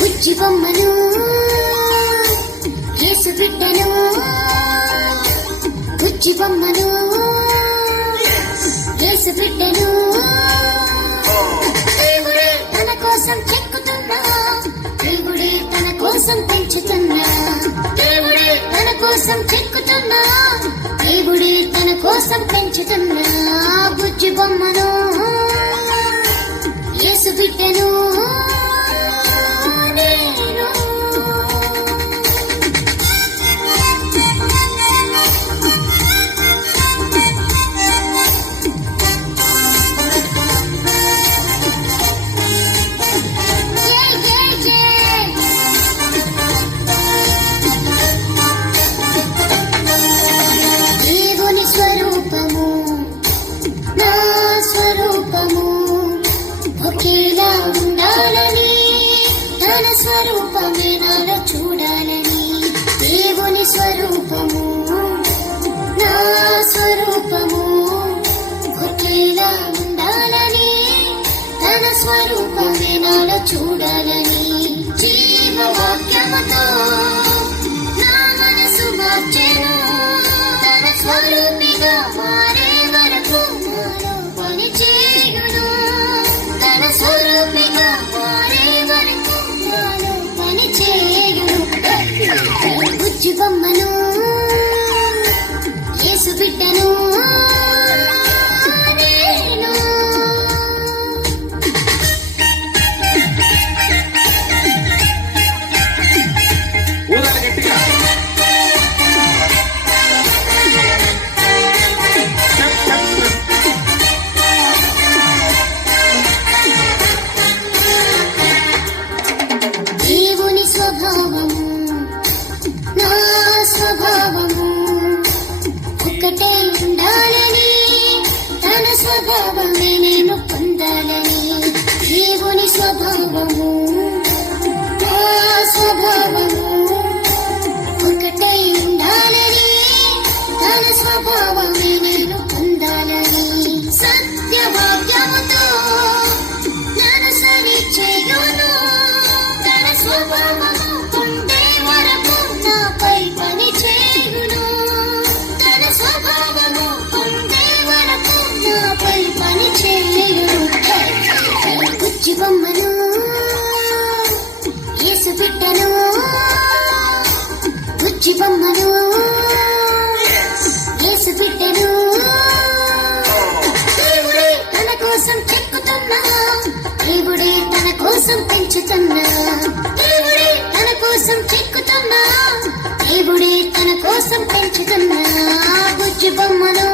బుజ్జి బొమ్మను యేసు బిడ్డను బుజ్జి బొమ్మను యేసు బిడ్డను దేవుడే తన కోసం చెక్కుతున్నా దేవుడే తన కోసం పెంచుతున్నా దేవుడే తన కోసం చెక్కుతున్నా దేవుడే తన కోసం పెంచుతున్నా బుజ్జి బొమ్మను యేసు బిడ్డను ఒకేలా ఉండాలని తన స్వరూపమే నాలో చూడాలని దేవుని స్వరూపము నా స్వరూపము ఒకేలా ఉండాలని తన స్వరూపమే నాలో చూడాలని జీవవాక్యముతో నా మనసు మార్చెను తన స్వరూపిగా మారే వరకు నాలో పని చేయును స్వరూపిగా మారే వరకు నాలో పని చేయును బుజ్జి బొమ్మను యేసు బిడ్డను స్వభావము ఒకటే ఉండాలని తన స్వభావమే నేను పొందాలని దేవుని స్వభావము నా స్వభావము ఒకటే ఉండాలని తన స్వభావమే నేను పొందాలని సత్యవాక్యముతో నన్ను సరి చేయును తన స్వభావము బుజ్జి బొమ్మను యేసు బిడ్డను బుజ్జి బొమ్మను యేసు బిడ్డను దేవుడే తన కోసం చెక్కుతున్నా దేవుడే తన కోసం పెంచుతున్నా దేవుడే తన కోసం చెక్కుతున్నా దేవుడే తన కోసం పెంచుతున్నా బుజ్జి బొమ్మను